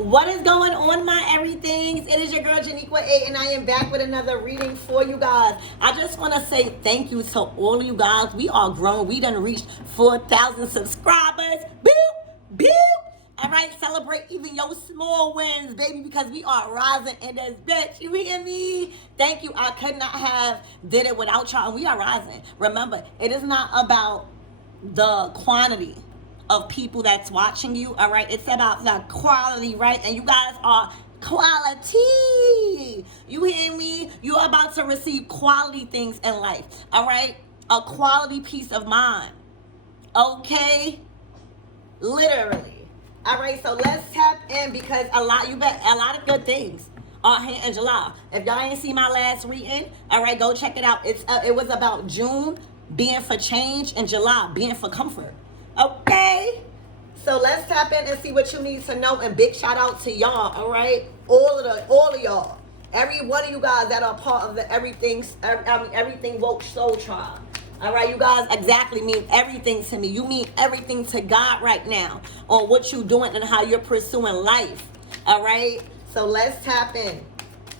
What is going on, my everythings? It is your girl Janiqua A, and I am back with another reading for you guys. I just want to say thank you to all of you guys. We are grown. We done reached 4,000 subscribers. Boop, boop. All right, celebrate even your small wins, baby, because we are rising in this bitch. You hear me? Thank you. I could not have did it without y'all. We are rising. Remember, it is not about the quantity of people that's watching you, all right? It's about the quality, right? And you guys are quality. You hear me? You're about to receive quality things in life, all right? A quality peace of mind, okay? Literally. All right, so let's tap in because a lot of good things are here in July. If y'all ain't see my last reading, all right, go check it out. It was about June being for change and July being for comfort. Okay, so let's tap in and see what you need to know. And big shout out to y'all. All right, all of y'all, every one of you guys that are part of the everything woke soul tribe. All right, you guys exactly mean everything to me. You mean everything to God right now on what you're doing and how you're pursuing life. All right, so let's tap in.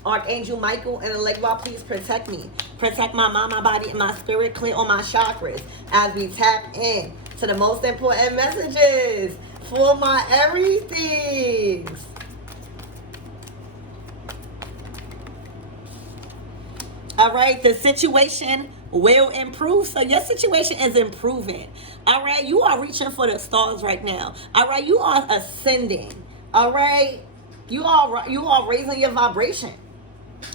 Archangel Michael and Allegra, please protect me. Protect my mind, my body, and my spirit. Clear all my chakras as we tap in to the most important messages for my everythings. All right, the situation will improve. So your situation is improving. All right, you are reaching for the stars right now. All right, you are ascending. All right, you are raising your vibration.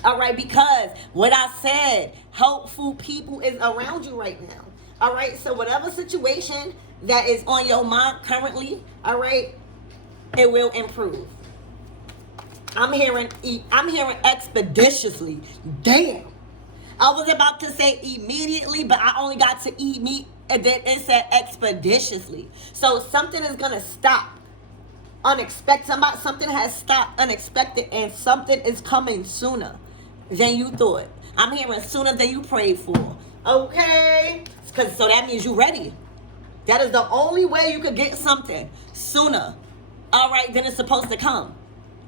All right, because what I said, helpful people is around you right now. All right, so whatever situation that is on your mind currently, all right, it will improve. I'm hearing expeditiously. Damn. I was about to say immediately, but I only got to eat meat, and then it said expeditiously. So something is gonna stop unexpected. Something has stopped unexpected, and something is coming sooner than you thought. I'm hearing sooner than you prayed for. Okay, so that means you're ready. That is the only way you could get something sooner, all right, than it's supposed to come,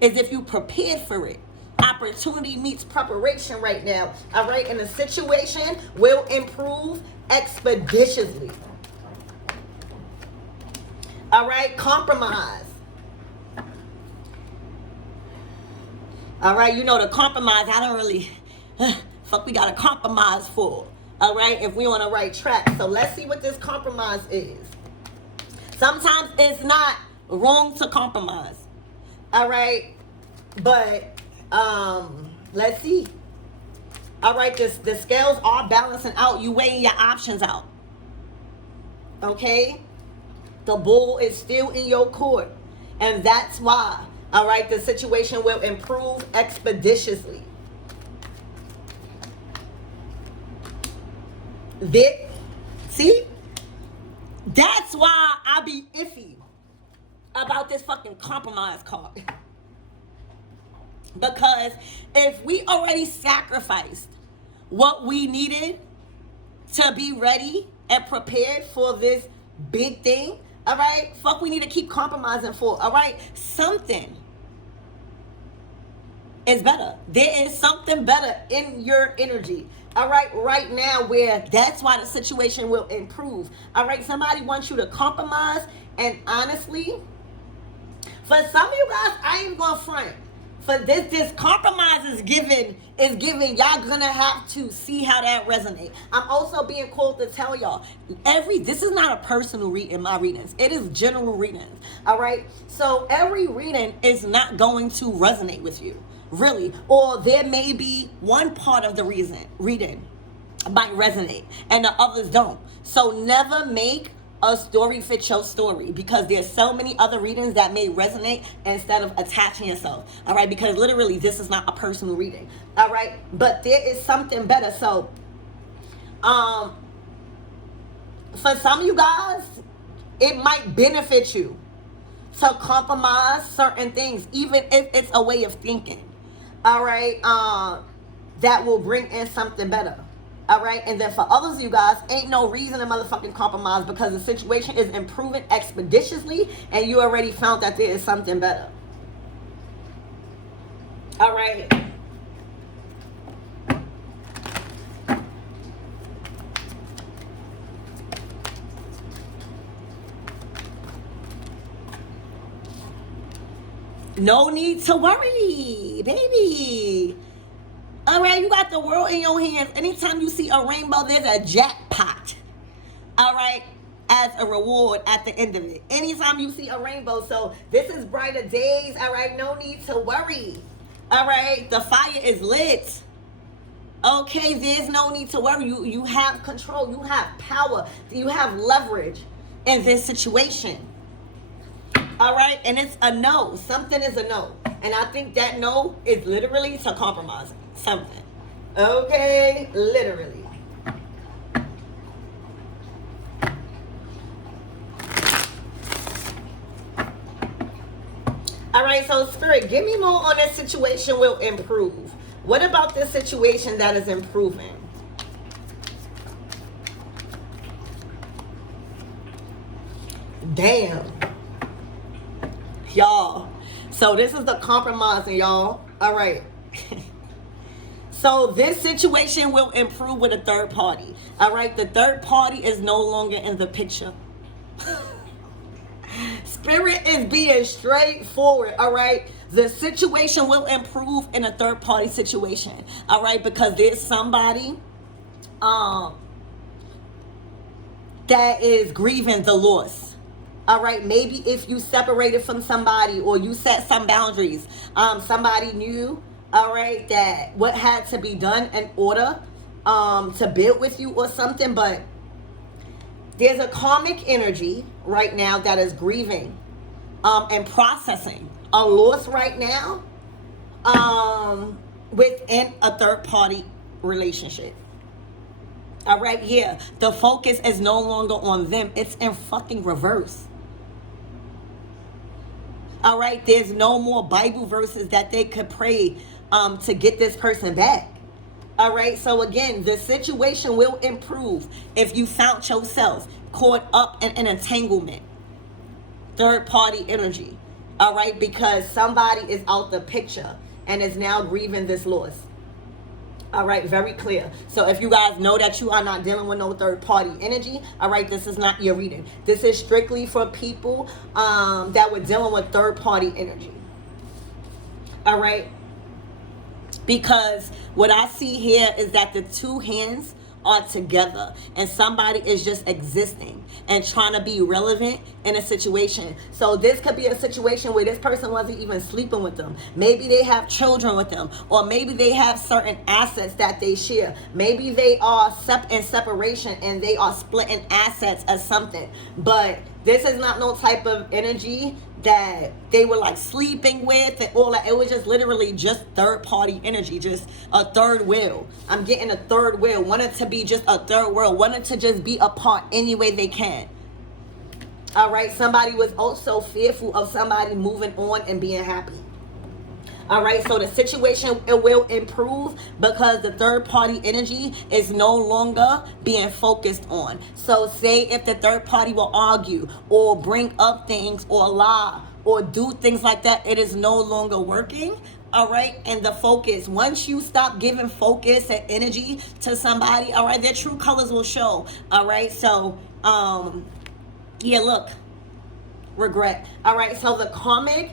is if you prepared for it. Opportunity meets preparation right now, all right, and the situation will improve expeditiously. All right, compromise. All right, you know the compromise, I don't really, fuck we got to compromise for. All right, if we're on the right track. So let's see what this compromise is. Sometimes it's not wrong to compromise. All right, but let's see. All right, the scales are balancing out. You weighing your options out. Okay, the ball is still in your court, and that's why. All right, the situation will improve expeditiously. See, that's why I be iffy about this fucking compromise card. Because if we already sacrificed what we needed to be ready and prepared for this big thing, all right, fuck we need to keep compromising for, all right? Something is better. There is something better in your energy, all right, right now, where that's why the situation will improve. All right, somebody wants you to compromise, and honestly, for some of you guys, I ain't gonna front. For this compromise is giving, y'all gonna have to see how that resonates. I'm also being called to tell y'all, this is not a personal reading, my readings. It is general readings, all right? So every reading is not going to resonate with you, really. Or there may be one part of the reading might resonate and the others don't. So never make a story fit your story, because there's so many other readings that may resonate instead of attaching yourself, all right? Because literally this is not a personal reading, all right? But there is something better. So for some of you guys, it might benefit you to compromise certain things, even if it's a way of thinking, all right, that will bring in something better. All right, and then for others of you guys, ain't no reason to motherfucking compromise, because the situation is improving expeditiously and you already found that there is something better. All right. No need to worry, baby. All right, you got the world in your hands. Anytime you see a rainbow, there's a jackpot. All right, as a reward at the end of it. Anytime you see a rainbow, so this is brighter days. All right, no need to worry. All right, the fire is lit. Okay, there's no need to worry. You have control. You have power. You have leverage in this situation. All right, and it's a no. Something is a no. And I think that no is literally to compromise something. Okay, literally. All right, so Spirit, give me more on this situation will improve. What about this situation that is improving? Damn. Y'all, so this is the compromising, y'all. All right. So this situation will improve with a third party. All right, the third party is no longer in the picture. Spirit is being straightforward. All right, the situation will improve in a third party situation. All right, because there's somebody that is grieving the loss. All right, maybe if you separated from somebody or you set some boundaries, somebody knew, all right, that what had to be done in order to build with you or something, but there's a karmic energy right now that is grieving and processing a loss right now within a third party relationship. All right, yeah, the focus is no longer on them. It's in fucking reverse. All right, there's no more Bible verses that they could pray to get this person back. All right, so again, the situation will improve if you found yourself caught up in an entanglement, third party energy. All right, because somebody is out the picture and is now grieving this loss. All right, very clear. So if you guys know that you are not dealing with no third party energy, all right, this is not your reading. This is strictly for people that were dealing with third party energy. All right, because what I see here is that the two hands are together and somebody is just existing and trying to be relevant in a situation. So this could be a situation where this person wasn't even sleeping with them. Maybe they have children with them, or maybe they have certain assets that they share. Maybe they are in separation and they are splitting assets or something. But this is not no type of energy that they were like sleeping with and all that. It was just literally just third party energy, just a third wheel. I'm getting a third wheel, wanted to be just a third world, wanted to just be apart any way they can. All right, somebody was also fearful of somebody moving on and being happy. All right, so the situation, it will improve because the third party energy is no longer being focused on. So say if the third party will argue or bring up things or lie or do things like that, it is no longer working. All right, and the focus, once you stop giving focus and energy to somebody, all right, their true colors will show. All right, so yeah, look, regret. All right, so the karmic,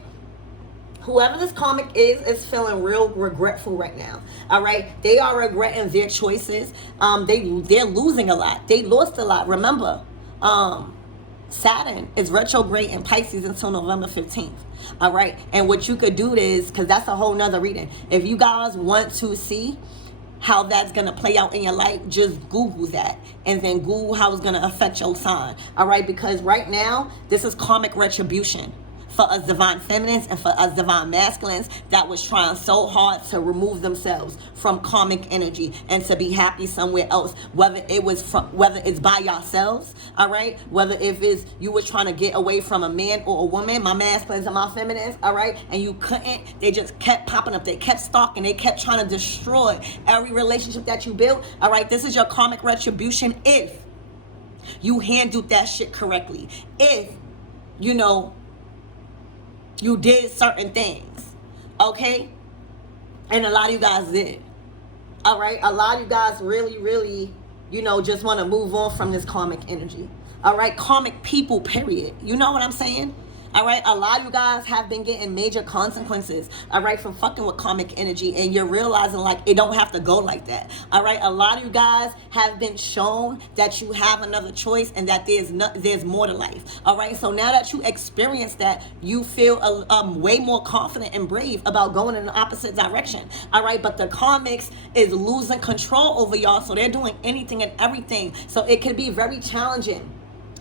whoever this karmic is feeling real regretful right now. All right, they are regretting their choices. They're losing a lot. They lost a lot. Remember, Saturn is retrograde in Pisces until November 15th. All right, and what you could do is, because that's a whole nother reading. If you guys want to see how that's going to play out in your life, just Google that and then Google how it's going to affect your sign. All right, because right now this is karmic retribution for us divine feminines and for us divine masculines that was trying so hard to remove themselves from karmic energy and to be happy somewhere else, whether it's by yourselves, all right, whether if it's you were trying to get away from a man or a woman, my masculines and my feminines, all right, and you couldn't, they just kept popping up, they kept stalking, they kept trying to destroy every relationship that you built. All right, this is your karmic retribution if you handled that shit correctly, if you did certain things, okay? And a lot of you guys did. All right? A lot of you guys really, really, you know, just want to move on from this karmic energy. All right? Karmic people, period. You know what I'm saying? All right, a lot of you guys have been getting major consequences, all right, from fucking with karmic energy, and you're realizing like it don't have to go like that. All right, a lot of you guys have been shown that you have another choice and that there's more to life. All right, so now that you experience that, you feel way more confident and brave about going in the opposite direction. All right, but the karmics is losing control over y'all, so they're doing anything and everything. So it can be very challenging,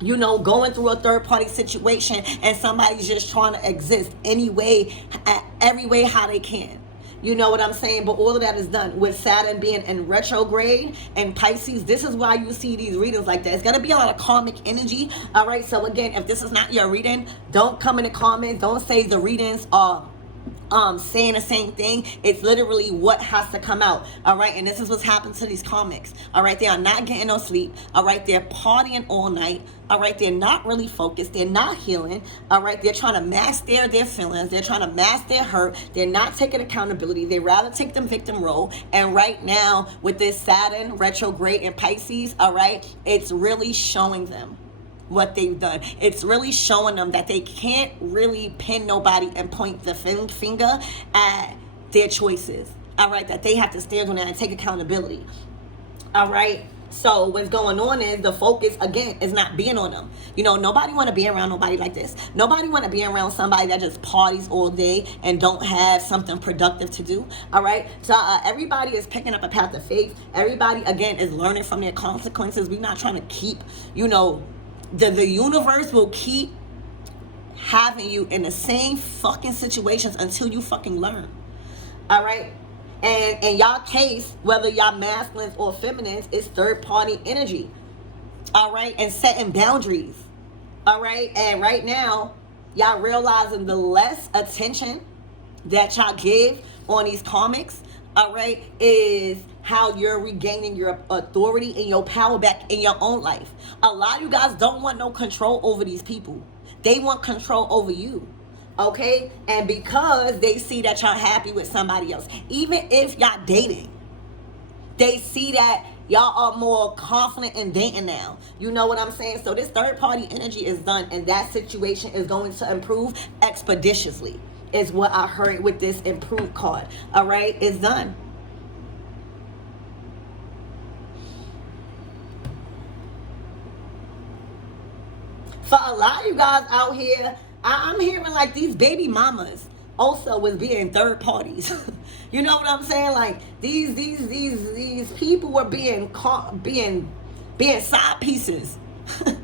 you know, going through a third-party situation and somebody's just trying to exist every way how they can. You know what I'm saying? But all of that is done with Saturn being in retrograde and Pisces. This is why you see these readings like that. It's going to be a lot of karmic energy. All right. So again, if this is not your reading, don't come in the comments. Don't say the readings are saying the same thing. It's literally what has to come out. All right, and this is what's happened to these comics. All right, they are not getting no sleep. All right, they're partying all night. All right, they're not really focused. They're not healing. All right, they're trying to mask their feelings. They're trying to mask their hurt. They're not taking accountability. They rather take the victim role. And right now, with this Saturn retrograde in Pisces, all right, it's really showing them what they've done. It's really showing them that they can't really pin nobody and point the finger at their choices. All right, that they have to stand on that and take accountability. All right, so what's going on is the focus again is not being on them. You know, nobody want to be around nobody like this. Nobody want to be around somebody that just parties all day and don't have something productive to do. All right, so everybody is picking up a path of faith. Everybody again is learning from their consequences. We're not trying to keep, you know, the universe will keep having you in the same fucking situations until you fucking learn. All right, and in y'all case, whether y'all masculines or feminines, it's third party energy. All right, and setting boundaries. All right, and right now y'all realizing the less attention that y'all give on these comics, all right, is how you're regaining your authority and your power back in your own life. A lot of you guys don't want no control over these people. They want control over you, okay? And because they see that y'all happy with somebody else, even if y'all dating, they see that y'all are more confident in dating now. You know what I'm saying? So this third party energy is done, and that situation is going to improve expeditiously, is what I heard with this improved card. All right, it's done. For a lot of you guys out here, I'm hearing like these baby mamas also was being third parties. You know what I'm saying? Like these people were being side pieces to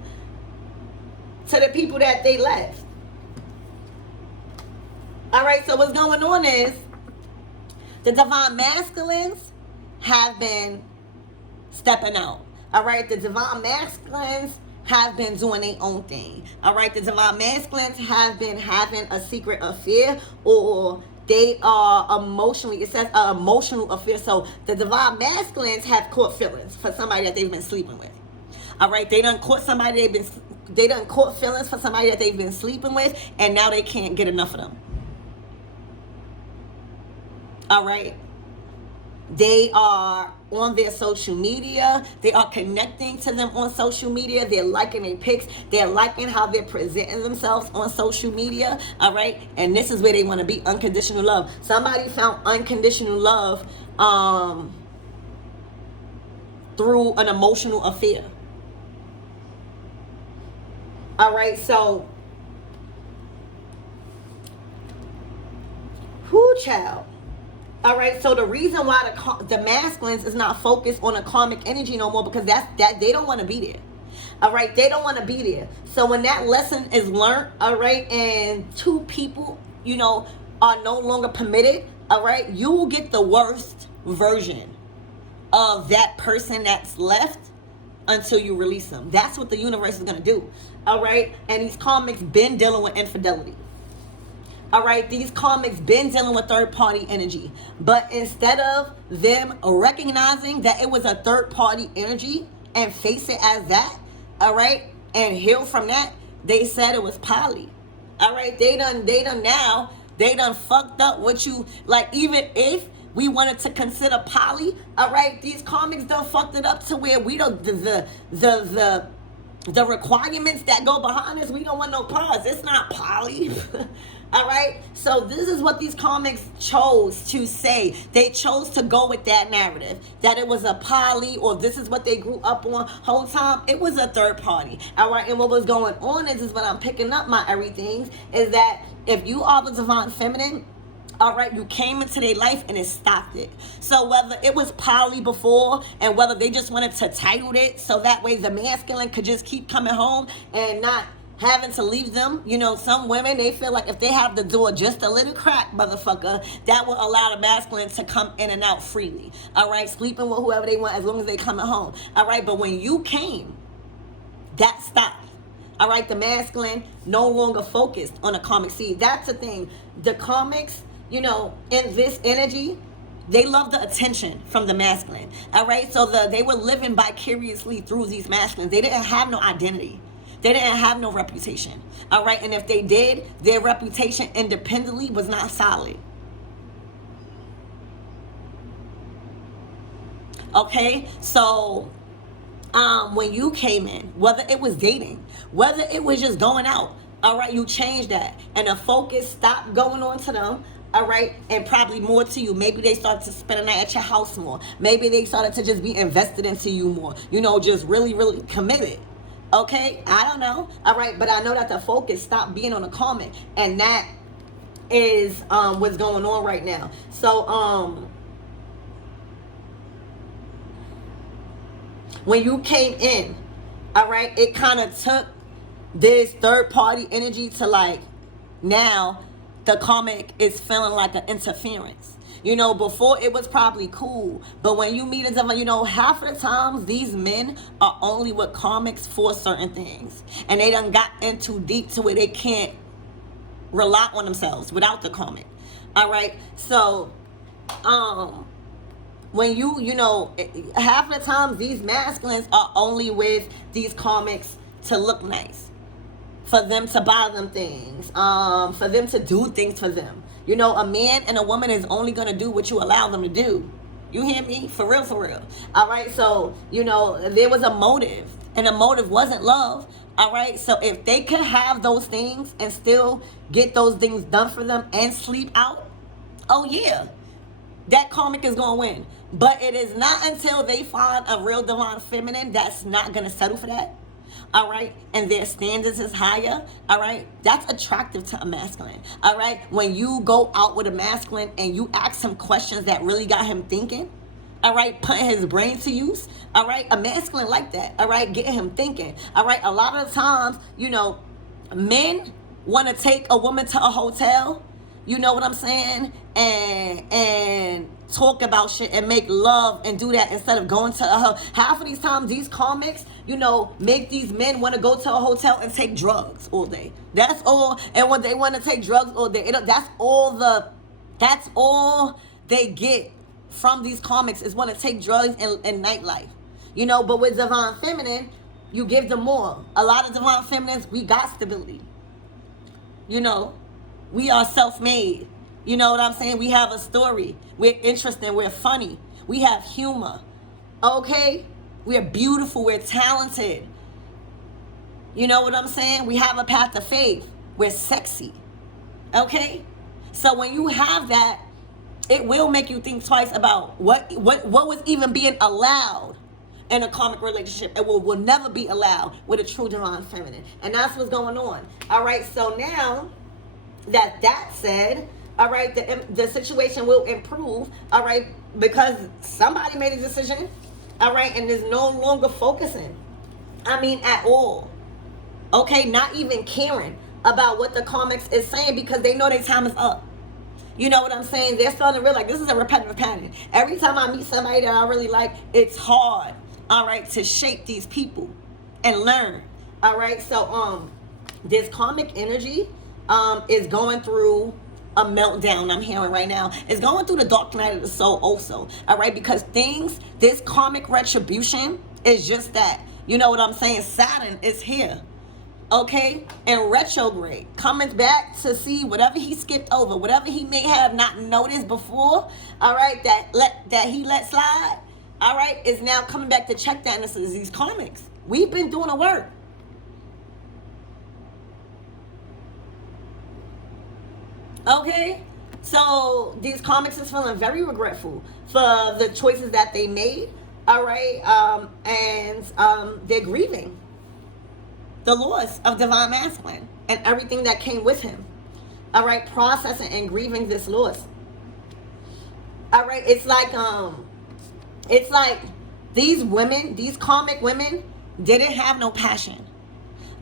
the people that they left. All right, so what's going on is the divine masculines have been stepping out. All right, the divine masculines have been doing their own thing. All right, the divine masculines have been having a secret affair, or they are emotionally, it says emotional affair. So the divine masculines have caught feelings for somebody that they've been sleeping with. All right, they done caught somebody they done caught feelings for somebody that they've been sleeping with, and now they can't get enough of them. All right, they are on their social media. They are connecting to them on social media. They're liking their pics. They're liking how they're presenting themselves on social media. All right, and this is where they want to be. Unconditional love. Somebody found unconditional love through an emotional affair. All right, so whoo, child. All right, so the reason why the masculines is not focused on a karmic energy no more, because that they don't want to be there. All right, they don't want to be there. So when that lesson is learned, all right, and two people, you know, are no longer permitted, all right, you will get the worst version of that person that's left until you release them. That's what the universe is going to do. All right, and these karmics been dealing with infidelity. All right, these karmics been dealing with third-party energy. But instead of them recognizing that it was a third-party energy and face it as that, all right, and heal from that, they said it was poly. All right, they done fucked up what you, like, even if we wanted to consider poly, all right, these karmics done fucked it up to where we don't, the requirements that go behind this, we don't want no pause. It's not poly. All right, so this is what these karmics chose to say. They chose to go with that narrative, that it was a poly, or this is what they grew up on. Whole time it was a third party. All right, and what was going on is what I'm picking up, my everythings, is that if you are the divine feminine, all right, you came into their life and it stopped it. So whether it was poly before, and whether they just wanted to title it so that way the masculine could just keep coming home and not having to leave them. You know, some women, they feel like if they have the door just a little crack, motherfucker, that will allow the masculine to come in and out freely. All right, sleeping with whoever they want as long as they coming home. All right, but when you came, that stopped. All right, the masculine no longer focused on a karmic seed. That's the thing. The karmics, you know, in this energy, they love the attention from the masculine. All right, so they were living vicariously through these masculines. They didn't have no identity. They didn't have no reputation. All right, and if they did, their reputation independently was not solid. Okay, so when you came in, whether it was dating, whether it was just going out, all right, you changed that, and the focus stopped going on to them. All right, and probably more to you. Maybe they started to spend a night at your house more. Maybe they started to just be invested into you more. You know, just really, really committed. Okay, I don't know. All right, but I know that the focus stopped being on the karmic, and that is what's going on right now. So when you came in, all right, it kind of took this third party energy to, like, now the karmic is feeling like an interference. You know, before it was probably cool, but when you meet them, you know, half of the times these men are only with karmics for certain things, and they done got in too deep to where they can't rely on themselves without the karmic. All right, so when you know, half of the times these masculines are only with these karmics to look nice, for them to buy them things, for them to do things for them. You know, a man and a woman is only going to do what you allow them to do. You hear me? For real, for real. All right, so, you know, there was a motive, and the motive wasn't love. All right, so if they could have those things and still get those things done for them and sleep out, oh yeah, that karmic is going to win. But it is not until they find a real divine feminine that's not going to settle for that. All right, and their standards is higher. All right, that's attractive to a masculine. All right, when you go out with a masculine and you ask him questions that really got him thinking, all right, putting his brain to use, all right, a masculine like that, all right, getting him thinking. All right, a lot of the times, you know, men want to take a woman to a hotel, you know what I'm saying, and talk about shit and make love and do that instead of going to half of these times these karmics, you know, make these men want to go to a hotel and take drugs all day. That's all. And when they want to take drugs all day, that's all they get from these karmics is want to take drugs and nightlife. You know, but with divine feminine, you give them more. A lot of divine feminines, we got stability. You know, we are self-made. You know what I'm saying? We have a story. We're interesting. We're funny. We have humor. Okay? We're beautiful. We're talented. You know what I'm saying? We have a path of faith. We're sexy. Okay? So when you have that, it will make you think twice about what was even being allowed in a karmic relationship. It will never be allowed with a true divine feminine. And that's what's going on. All right? So now that said, all right, the situation will improve, all right, because somebody made a decision, all right, and is no longer focusing, I mean, at all, okay, not even caring about what the karmics is saying because they know their time is up. You know what I'm saying? They're starting to realize this is a repetitive pattern. Every time I meet somebody that I really like, it's hard, all right, to shape these people and learn, all right, so this karmic energy is going through a meltdown. I'm hearing right now. It's going through the dark night of the soul also, all right, because this karmic retribution is just that. You know what I'm saying? Saturn is here. okay, in retrograde, coming back to see whatever he skipped over, whatever he may have not noticed before, all right, that he let slide, all right, is now coming back to check that. And this is these karmics. We've been doing the work. Okay, so these karmics is feeling very regretful for the choices that they made, all right, and they're grieving the loss of divine masculine and everything that came with him, all right, processing and grieving this loss, all right. It's like these women, these karmic women, didn't have no passion,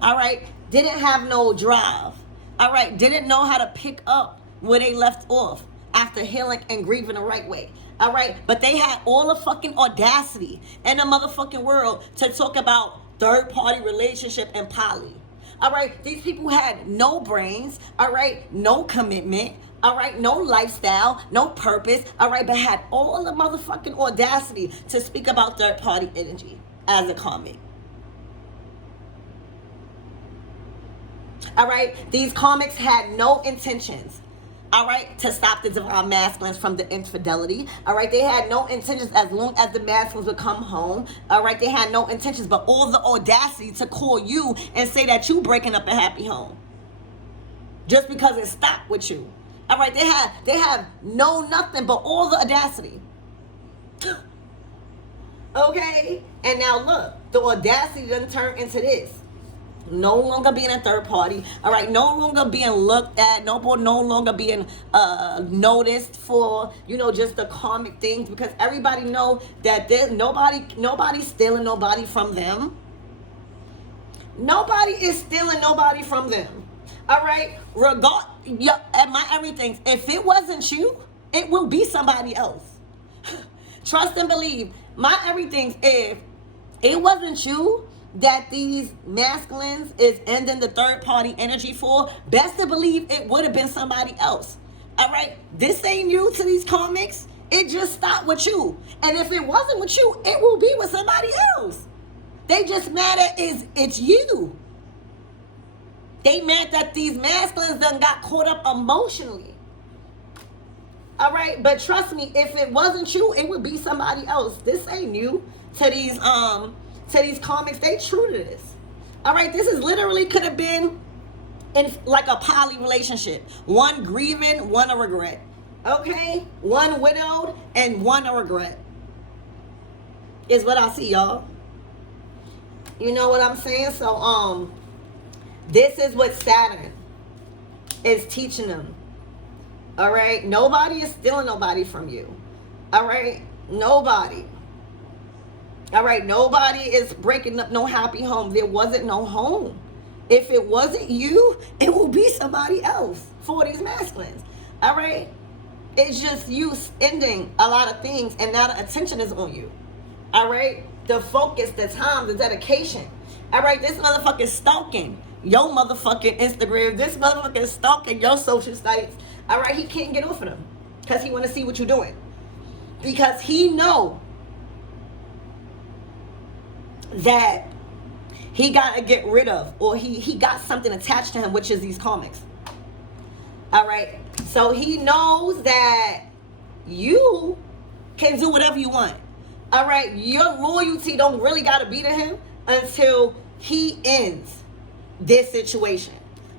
all right, didn't have no drive, all right, didn't know how to pick up where they left off after healing and grieving the right way, all right, but they had all the fucking audacity in the motherfucking world to talk about third-party relationship and poly, all right. These people had no brains, all right, no commitment, all right, no lifestyle, no purpose, all right, but had all the motherfucking audacity to speak about third-party energy as a karmic. All right, these karmics had no intentions, all right, to stop the divine masculines from the infidelity, all right. They had no intentions as long as the masculines would come home, all right. They had no intentions, but all the audacity to call you and say that you breaking up a happy home just because it stopped with you, all right. They have no nothing but all the audacity. Okay, and now look, the audacity doesn't turn into this. No longer being a third party, all right, no longer being looked at, no longer being noticed for, you know, just the karmic things, because everybody know that there's nobody's stealing nobody from them. Nobody is stealing nobody from them, all right. At my everything, if it wasn't you, it will be somebody else. Trust and believe. My everything, if it wasn't you that these masculines is ending the third party energy for, best to believe it would have been somebody else, all right. This ain't new to these karmics. It just stopped with you, and if it wasn't with you, it will be with somebody else. They just mad at it's you. They mad that these masculines done got caught up emotionally, all right. But trust me, if it wasn't you, it would be somebody else. This ain't new to these karmics. They true to this, all right. This is literally could have been in like a poly relationship, one grieving, one a regret, okay, one widowed and one a regret is what I see, y'all. You know what I'm saying? So this is what Saturn is teaching them, all right. Nobody is stealing nobody from you, all right. Nobody. All right, nobody is breaking up no happy home. There wasn't no home. If it wasn't you, it will be somebody else for these masculines. All right, it's just you ending a lot of things, and now the attention is on you. All right, the focus, the time, the dedication. All right, this motherfucker is stalking your motherfucking Instagram. This motherfucker is stalking your social sites. All right, he can't get off of them because he want to see what you're doing, because he know that he got to get rid of, or he got something attached to him, which is these karmics. All right, so he knows that you can do whatever you want. All right, your loyalty don't really got to be to him until he ends this situation.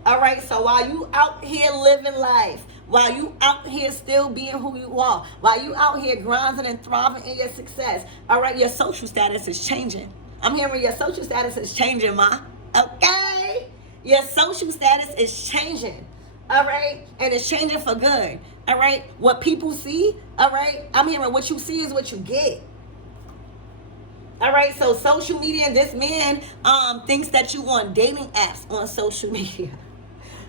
All right, so while you out here living life, while you out here still being who you are, while you out here grinding and thriving in your success, all right, your social status is changing. I'm hearing your social status is changing, ma. Okay? Your social status is changing. All right? And it's changing for good. All right? What people see, all right? I'm hearing what you see is what you get. All right? So social media, and this man thinks that you on dating apps on social media.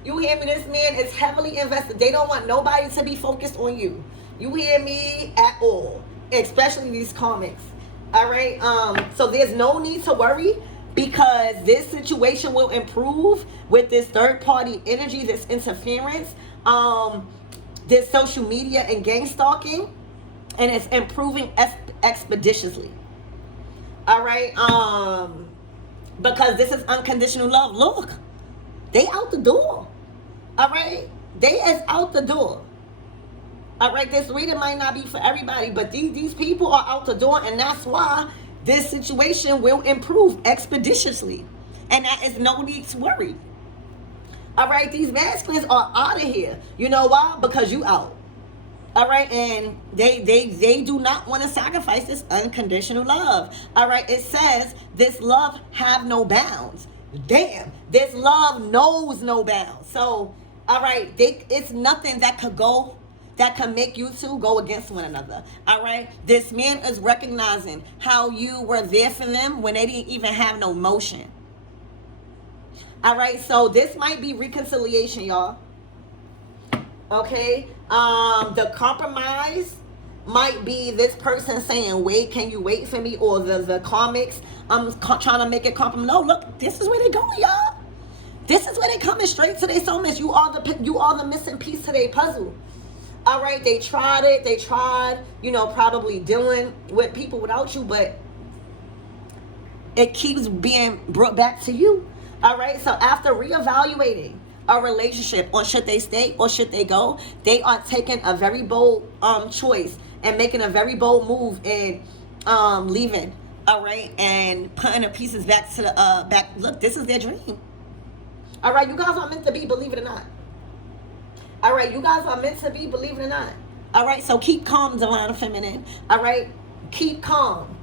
You hear me? This man is heavily invested. They don't want nobody to be focused on you. You hear me? At all. Especially these karmics. All right, so there's no need to worry, because this situation will improve with this third party energy, this interference, this social media and gang stalking, and it's improving expeditiously. All right, because this is unconditional love. Look, They out the door. All right? They is out the door. All right? This reading might not be for everybody, but these people are out the door, and that's why this situation will improve expeditiously. And that is no need to worry. All right? These masculines are out of here. You know why? Because you out. All right, and they do not want to sacrifice this unconditional love. All right, it says this love have no bounds. Damn, this love knows no bounds. So, all right, it's nothing that can make you two go against one another. All right, this man is recognizing how you were there for them when they didn't even have no motion. All right, so this might be reconciliation, y'all. Okay, the compromise might be this person saying, wait, can you wait for me? Or the karmics, I'm trying to make it compromise. No, look, this is where they going, y'all. This is where they coming straight to their soulmates. You are the missing piece to their puzzle. All right, they tried it. They tried, probably dealing with people without you, but it keeps being brought back to you. All right, so after reevaluating a relationship on should they stay or should they go, they are taking a very bold choice and making a very bold move in leaving. All right, and putting the pieces back to the back. Look, this is their dream. All right, you guys are meant to be, believe it or not. All right, you guys are meant to be, believe it or not. All right, so keep calm, divine feminine. All right, keep calm.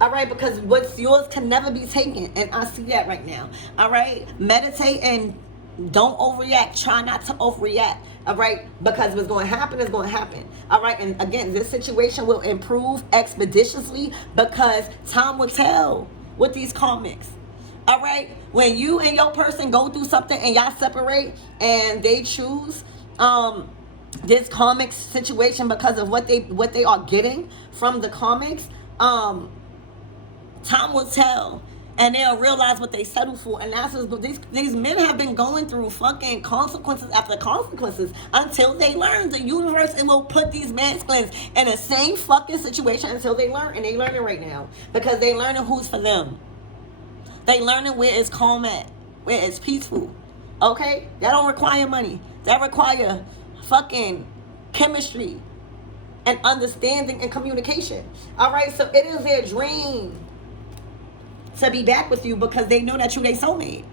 All right, because what's yours can never be taken, and I see that right now. All right, meditate and don't overreact. Try not to overreact. All right, because what's going to happen is going to happen. All right, and again, this situation will improve expeditiously because time will tell with these karmics. All right, when you and your person go through something and y'all separate and they choose this karmic situation because of what they are getting from the karmics, time will tell. And they'll realize what they settled for. And that's what these men have been going through fucking consequences after consequences until they learn. The universe, it will put these masculines in the same fucking situation until they learn. And they learning right now. Because they learning who's for them. They learning where it's calm at. Where it's peaceful. Okay? That don't require money. That require fucking chemistry and understanding and communication. Alright? So it is their dream to be back with you because they know that you're their soulmate.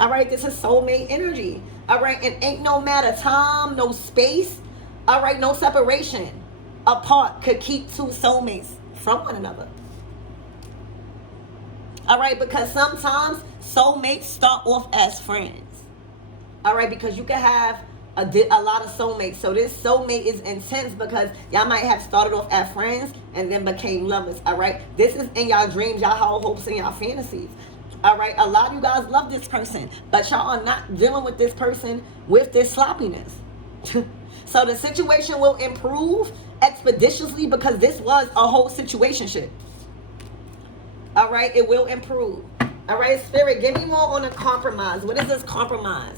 All right, this is soulmate energy. All right, and ain't no matter time, no space. All right, no separation apart could keep two soulmates from one another. All right, because sometimes soulmates start off as friends. All right, because you can have a lot of soulmates. So this soulmate is intense because y'all might have started off as friends and then became lovers. All right, this is in y'all dreams, y'all hopes, and y'all fantasies. All right, a lot of you guys love this person, but y'all are not dealing with this person with this sloppiness. So the situation will improve expeditiously because this was a whole situationship. All right, it will improve. All right, Spirit, give me more on a compromise. What is this compromise?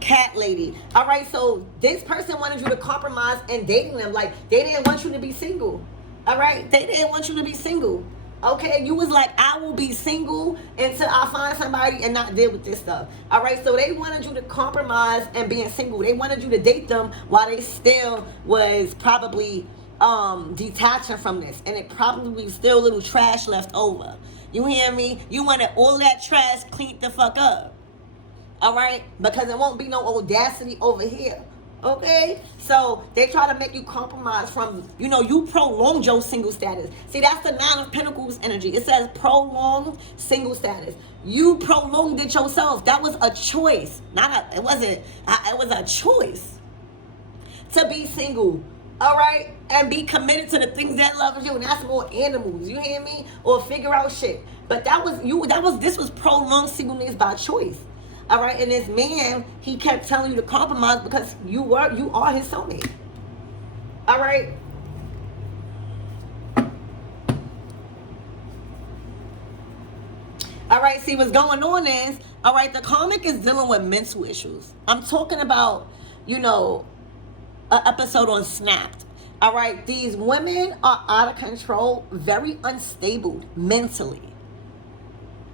Cat lady. All right, so this person wanted you to compromise in dating them. Like, they didn't want you to be single. All right, they didn't want you to be single. Okay, you was like, I will be single until I find somebody and not deal with this stuff. All right, so they wanted you to compromise and being single. They wanted you to date them while they still was probably detaching from this, and it probably was still a little trash left over. You hear me? You wanted all that trash cleaned the fuck up. All right, because it won't be no audacity over here. Okay, so they try to make you compromise from, you prolonged your single status. See, that's the Nine of Pentacles energy. It says prolonged single status. You prolonged it yourself. That was a choice. It was a choice to be single. All right, and be committed to the things that love you, and that's more animals. You hear me? Or figure out shit. But this was prolonged singleness by choice. All right, and this man, he kept telling you to compromise because you are his soulmate. All right. All right, see what's going on is, all right, the karmic is dealing with mental issues. I'm talking about, an episode on Snapped. All right, these women are out of control, very unstable mentally.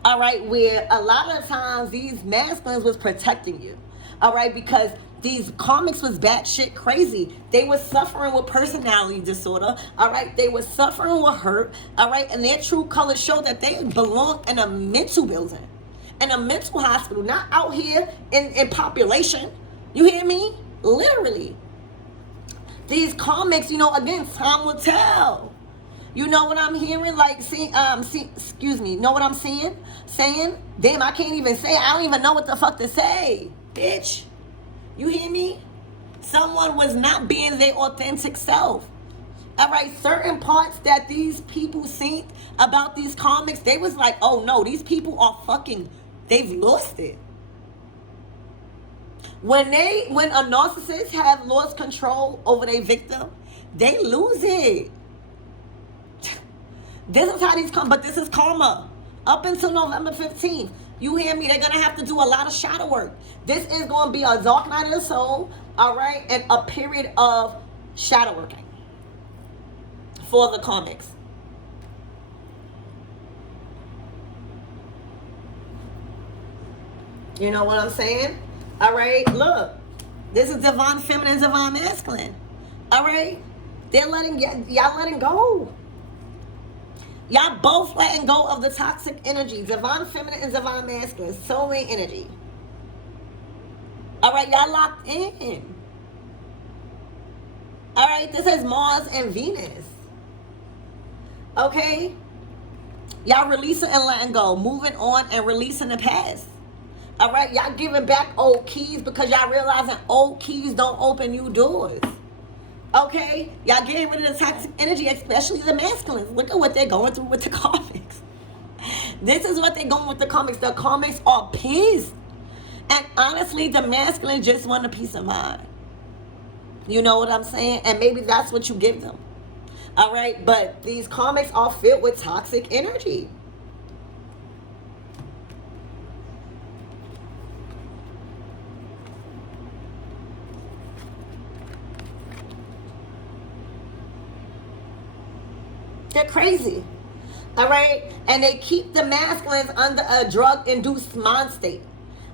All right, where a lot of times these masculines was protecting you. All right, because these comics was batshit crazy. They were suffering with personality disorder. All right, they were suffering with hurt. All right, and their true colors show that they belong in a mental building, in a mental hospital, not out here in population. You hear me? Literally. These comics, you know, again, time will tell. You know what I'm hearing? Like, excuse me, know what I'm saying? Damn, I can't even say. I don't even know what the fuck to say, bitch. You hear me? Someone was not being their authentic self. All right, certain parts that these people seen about these comics, they was like, oh no, these people are fucking, they've lost it. When a narcissist have lost control over their victim, they lose it. This is how these come, but this is karma. Up until November 15th, you hear me? They're going to have to do a lot of shadow work. This is going to be a dark night of the soul, all right, and a period of shadow working for the comics. You know what I'm saying? All right, look. This is divine feminine, divine masculine. All right? They're letting, y'all letting go. Y'all both letting go of the toxic energy. Divine feminine and divine masculine. Soulmate energy. All right, y'all locked in. All right, this is Mars and Venus. Okay? Y'all releasing and letting go. Moving on and releasing the past. All right, y'all giving back old keys because y'all realizing old keys don't open new doors. Okay, y'all getting rid of the toxic energy, especially the masculines. Look at what they're going through with the comics. This is what they're going with the comics. The comics are pissed. And honestly, the masculine just want a peace of mind. You know what I'm saying? And maybe that's what you give them. All right, but these comics are filled with toxic energy. They're crazy. All right? And they keep the masculines under a drug-induced mind state.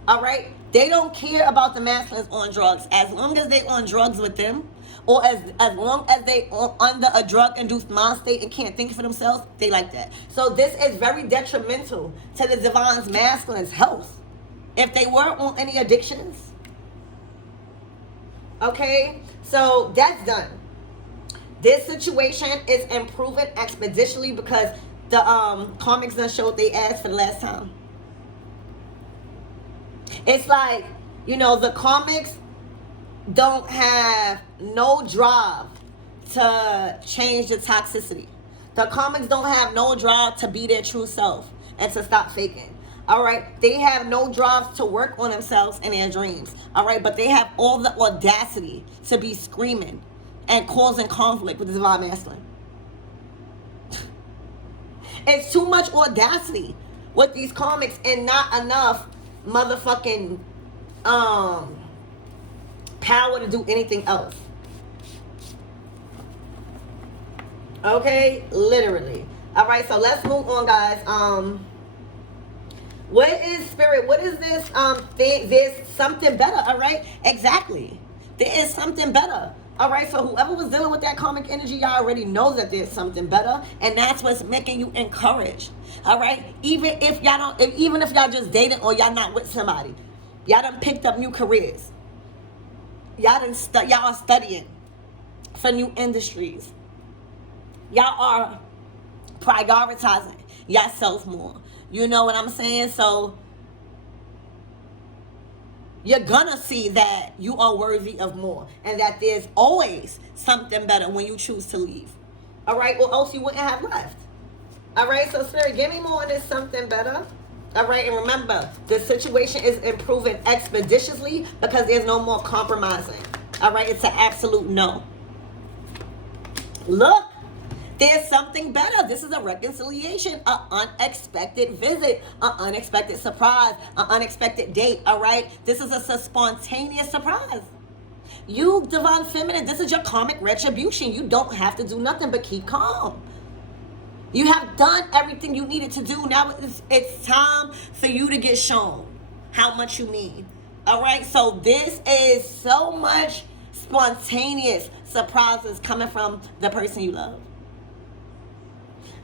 All right? They don't care about the masculines on drugs. As long as they on drugs with them, or as long as they are under a drug-induced mind state and can't think for themselves, they like that. So this is very detrimental to the divine's masculine's health. If they were on any addictions. Okay? So that's done. This situation is improving expeditiously because the comics done showed they ass for the last time. It's like, you know, the comics don't have no drive to change the toxicity. The comics don't have no drive to be their true self and to stop faking. All right, they have no drive to work on themselves and their dreams. All right, but they have all the audacity to be screaming and causing conflict with the divine masculine. It's too much audacity with these comics and not enough motherfucking power to do anything else. Okay, literally. All right, so let's move on, guys. What is spirit? What is this thing? There's something better. All right, exactly. There is something better. All right, so whoever was dealing with that karmic energy, y'all already knows that there's something better, and that's what's making you encouraged. All right, even if y'all just dating or y'all not with somebody, y'all done picked up new careers. Y'all are studying for new industries. Y'all are prioritizing yourself more. You know what I'm saying? So you're gonna see that you are worthy of more and that there's always something better when you choose to leave. All right, or else you wouldn't have left. All right, so Spirit, give me more on this something better. All right, and remember, the situation is improving expeditiously because there's no more compromising. All right, it's an absolute no. Look, there's something better. This is a reconciliation, an unexpected visit, an unexpected surprise, an unexpected date, all right? This is a spontaneous surprise. You, divine feminine, this is your karmic retribution. You don't have to do nothing but keep calm. You have done everything you needed to do. Now it's time for you to get shown how much you need. All right? So this is so much spontaneous surprises coming from the person you love.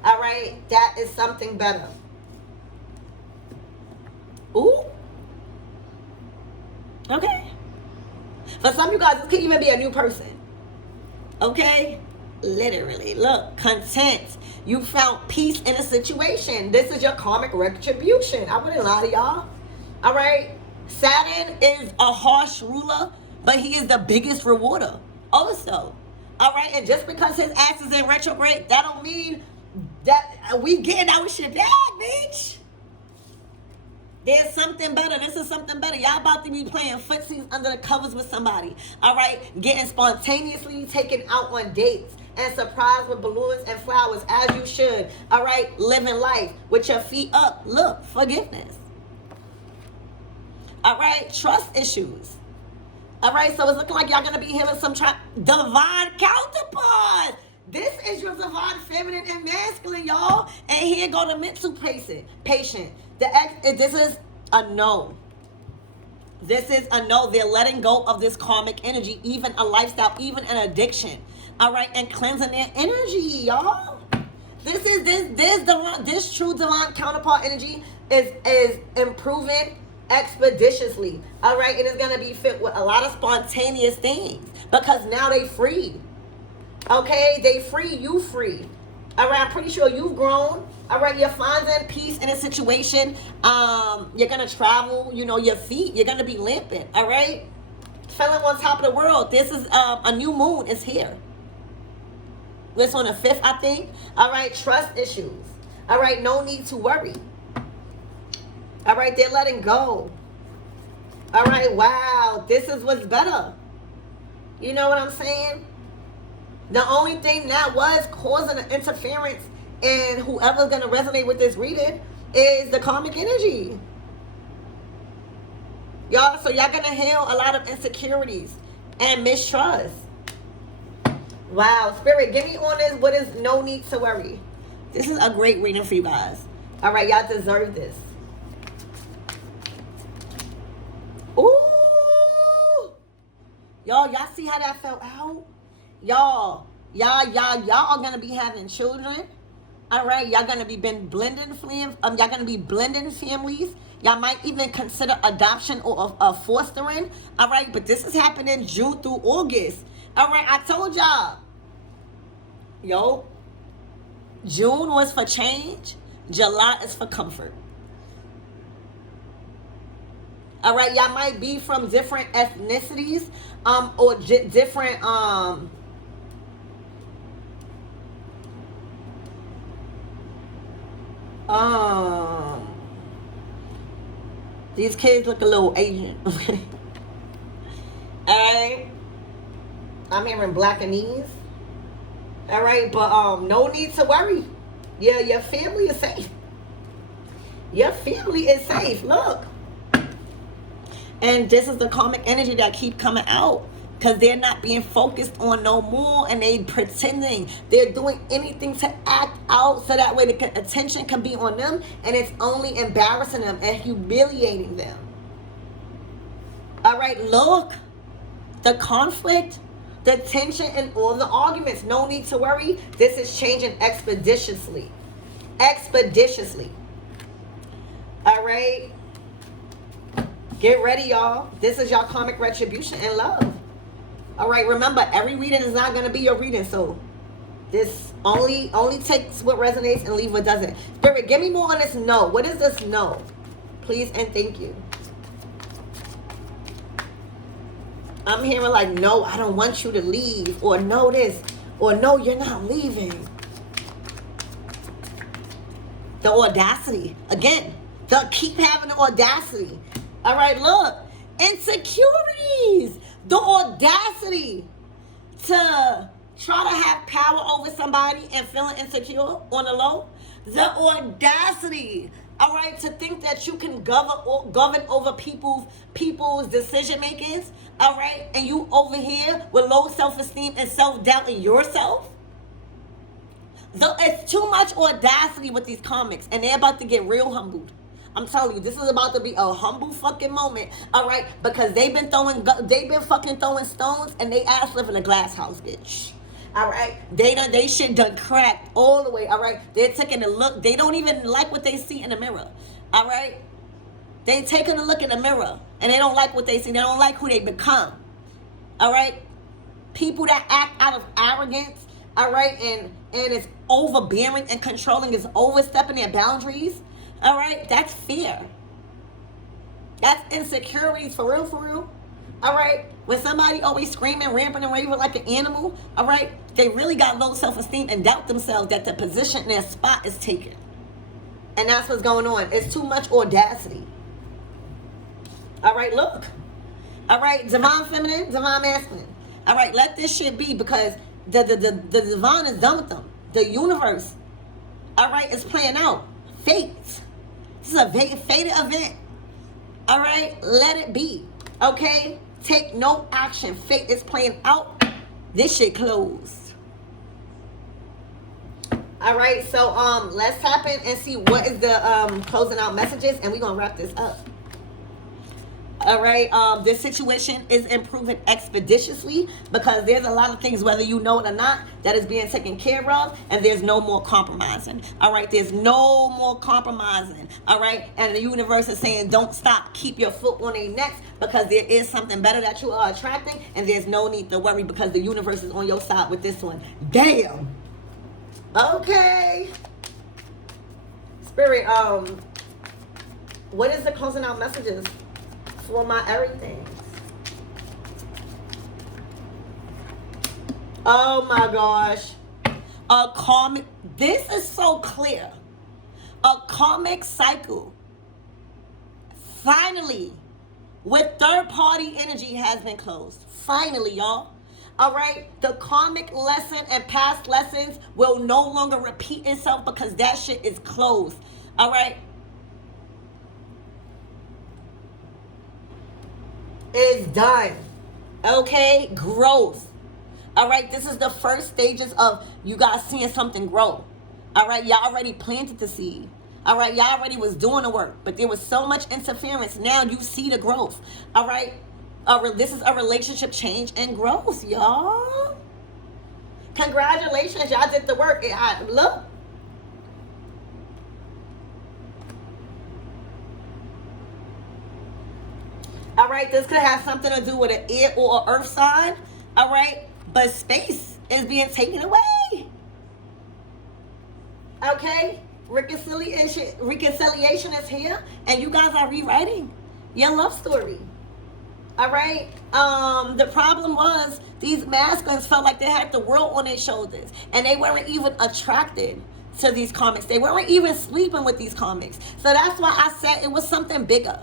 All right? That is something better. Ooh. Okay. For some of you guys, this could even be a new person. Okay? Literally. Look, content. You found peace in a situation. This is your karmic retribution. I wouldn't lie to y'all. All right? Saturn is a harsh ruler, but he is the biggest rewarder also. All right? And just because his ass is in retrograde, that don't mean that we getting our shit back, bitch. There's something better. This is something better. Y'all about to be playing footsies under the covers with somebody. All right? Getting spontaneously taken out on dates and surprised with balloons and flowers as you should. All right? Living life with your feet up. Look, forgiveness. All right? Trust issues. All right? So it's looking like y'all going to be healing some divine counterparts. This is your divine feminine and masculine, y'all. And here go the mental patient. This is a no. This is a no. They're letting go of this karmic energy, even a lifestyle, even an addiction. All right, and cleansing their energy, y'all. This true divine counterpart energy is improving expeditiously. All right, it is gonna be fit with a lot of spontaneous things because now they free. Okay, they free, you free. All right, I'm pretty sure you've grown. All right, you're finding peace in a situation. You're going to travel, your feet. You're going to be limping, all right? Feeling on top of the world. This is a new moon is here. It's on the 5th, I think. All right, trust issues. All right, no need to worry. All right, they're letting go. All right, wow, this is what's better. You know what I'm saying? The only thing that was causing an interference in whoever's going to resonate with this reading is the karmic energy. Y'all, so y'all going to heal a lot of insecurities and mistrust. Wow. Spirit, give me on this. What is no need to worry? This is a great reading for you guys. All right, y'all deserve this. Ooh. Y'all see how that felt out? Y'all are gonna be having children. All right, y'all gonna be blending families. Y'all might even consider adoption or fostering. All right, but this is happening June through August. All right, I told y'all. June was for change. July is for comfort. All right, y'all might be from different ethnicities, or different these kids look a little Asian. Okay. Alright. I'm hearing Blackanese. Alright, but no need to worry. Yeah, your family is safe. Your family is safe. Look. And this is the karmic energy that keep coming out. Because they're not being focused on no more, and they pretending. They're doing anything to act out so that way the attention can be on them, and it's only embarrassing them and humiliating them. All right, look. The conflict, the tension, and all the arguments. No need to worry. This is changing expeditiously. Expeditiously. All right. Get ready, y'all. This is y'all karmic retribution and love. All right, remember, every reading is not going to be your reading, so this only takes what resonates and leave what doesn't. Spirit, give me more on this no. What is this no? Please and thank you. I'm hearing like, no, I don't want you to leave, or no this, or no, you're not leaving. The audacity. Again, keep having the audacity. All right, look. Insecurities. The audacity to try to have power over somebody and feeling insecure on the low. The audacity all right, to think that you can govern over people's decision makings, all right, and you over here with low self-esteem and self-doubt in yourself. It's too much audacity with these comics, and they're about to get real humbled. I'm telling you, this is about to be a humble fucking moment, all right? Because they've been fucking throwing stones, and they ass live in a glass house, bitch. All right, they shit done cracked all the way. All right, they're taking a look. They don't even like what they see in the mirror. All right, they taking a look in the mirror, and they don't like what they see. They don't like who they become. All right, people that act out of arrogance. All right, and is overbearing and controlling, is overstepping their boundaries. All right, that's fear. That's insecurity, for real, for real. All right, when somebody always screaming, ramping, and raving like an animal, all right, they really got low self-esteem and doubt themselves that the position in their spot is taken. And that's what's going on. It's too much audacity. All right, look. All right, divine feminine, divine masculine. All right, let this shit be, because the divine is done with them. The universe, all right, is playing out. Fate. This is a fated event. All right, let it be. Okay? Take no action. Fate is playing out. This shit closed. All right, so let's tap in and see what is the closing out messages, and we're gonna wrap this up. All right, this situation is improving expeditiously, because there's a lot of things, whether you know it or not, that is being taken care of, and there's no more compromising. All right, there's no more compromising. All right, and the universe is saying, don't stop. Keep your foot on their necks, because there is something better that you are attracting, and there's no need to worry, because the universe is on your side with this one. Damn. Okay. Spirit, what is the closing out messages for my everything? Oh my gosh. A karmic, this is so clear. A karmic cycle, finally, with third party energy, has been closed. Finally, y'all. All right, the karmic lesson and past lessons will no longer repeat itself, because that shit is closed. All right. It's done. Okay, growth. All right, this is the first stages of you guys seeing something grow. All right, y'all already planted the seed. All right, y'all already was doing the work, but there was so much interference. Now you see the growth. All right, this is a relationship change and growth, y'all. Congratulations, y'all did the work. Look. All right, this could have something to do with an air or an earth sign. All right, but space is being taken away. Okay, reconciliation is here, and you guys are rewriting your love story. All right, the problem was these masculines felt like they had the world on their shoulders, and they weren't even attracted to these comics. They weren't even sleeping with these comics. So that's why I said it was something bigger.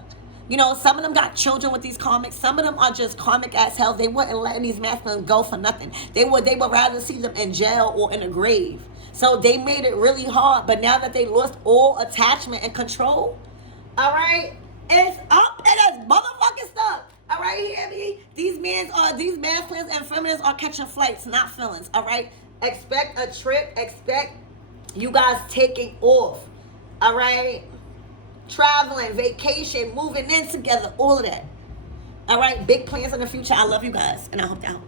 You know, some of them got children with these comics. Some of them are just karmic as hell. They weren't letting these masculines go for nothing. They would rather see them in jail or in a grave. So they made it really hard. But now that they lost all attachment and control, all right, it's up and it's motherfucking stuck. All right, hear me? These masculines and feminines are catching flights, not feelings. All right, expect a trip. Expect you guys taking off. All right. Traveling, vacation, moving in together, all of that. All right, big plans in the future. I love you guys, and I hope that helps.